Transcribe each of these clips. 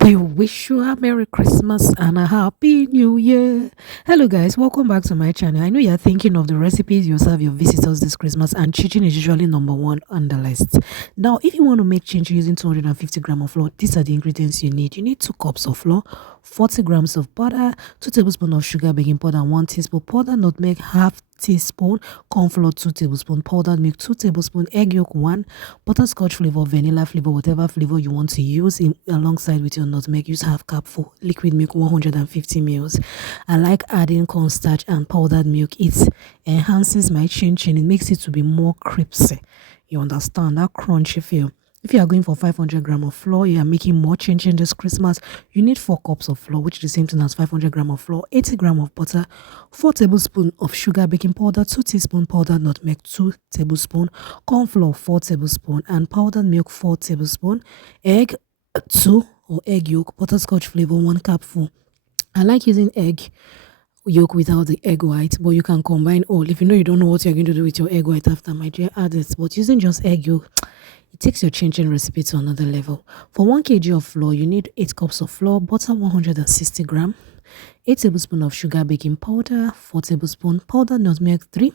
We wish you a Merry Christmas and a Happy New Year. Hello, guys, welcome back to my channel. I know you're thinking of the recipes you serve your visitors this Christmas, and chinchin is usually number one on the list. Now, if you want to make chinchin using 250 grams of flour, these are the ingredients you need. You need 2 cups of flour, 40 grams of butter, 2 tablespoons of sugar, baking powder, 1 teaspoon powder nutmeg, half teaspoon corn flour, 2 tablespoons powdered milk, 2 tablespoons egg yolk, 1 butterscotch flavor, vanilla flavor, whatever flavor you want to use alongside with your nutmeg. Use half cup for liquid milk, 150 ml. I like adding cornstarch and powdered milk. It enhances my chin. It makes it to be more crispy. You understand that crunchy feel. If you are going for 500 grams of flour, you are making more chinchin this Christmas, you need 4 cups of flour, which is the same thing as 500 grams of flour, 80 grams of butter, 4 tablespoons of sugar, baking powder, 2 teaspoons powdered nutmeg, 2 tablespoons corn flour, 4 tablespoons, and powdered milk, 4 tablespoons, egg, 2 or egg yolk, butterscotch flavor, 1 cupful. I like using egg yolk without the egg white, but you can combine all. If you know you don't know what you're going to do with your egg white after, my dear, add it. But using just egg yolk, it takes your chinchin recipe to another level. For 1 kg of flour, you need 8 cups of flour, butter 160 grams, 8 tablespoons of sugar, baking powder 4 tablespoons, powdered nutmeg 3,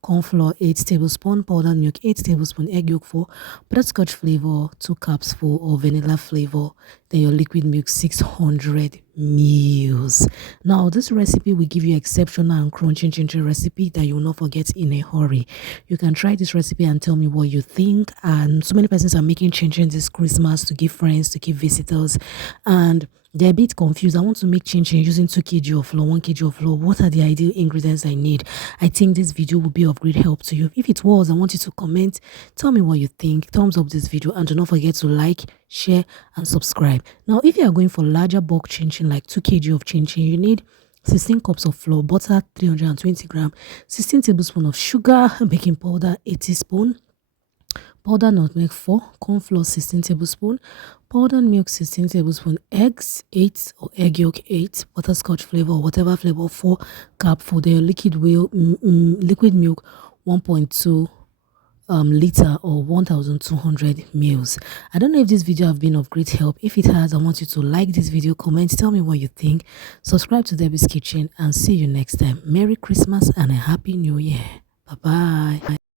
corn flour 8 tablespoons, powdered milk 8 tablespoons, egg yolk 4, butterscotch flavor 2 cups full, or vanilla flavor, then your liquid milk 600 ml. Now this recipe will give you exceptional and crunchy chinchin recipe that you will not forget in a hurry. You can try this recipe and tell me what you think. And so many persons are making chinchin this Christmas to give friends, to give visitors, and they're a bit confused. I want to make chinchin using 2 kg of flour, 1 kg of flour. What are the ideal ingredients I need? I think this video will be of great help to you. If it was, I want you to comment, tell me what you think, thumbs up this video, and do not forget to like, share, and subscribe. Now, if you are going for larger bulk chinchin, like 2 kg of chinchin, you need 16 cups of flour, butter 320 grams, 16 tablespoons of sugar, baking powder 8 teaspoons, powdered nutmeg 4, corn flour 16 tablespoons, powdered milk 16 tablespoons, eggs 8 or egg yolk 8, butterscotch flavor or whatever flavor 4 cup for the liquid milk 1.2 liter or 1200 ml. I don't know if this video have been of great help. If it has, I want you to like this video, comment, tell me what you think, subscribe to Debbie's Kitchen, and see you next time. Merry Christmas and a Happy New Year. Bye bye.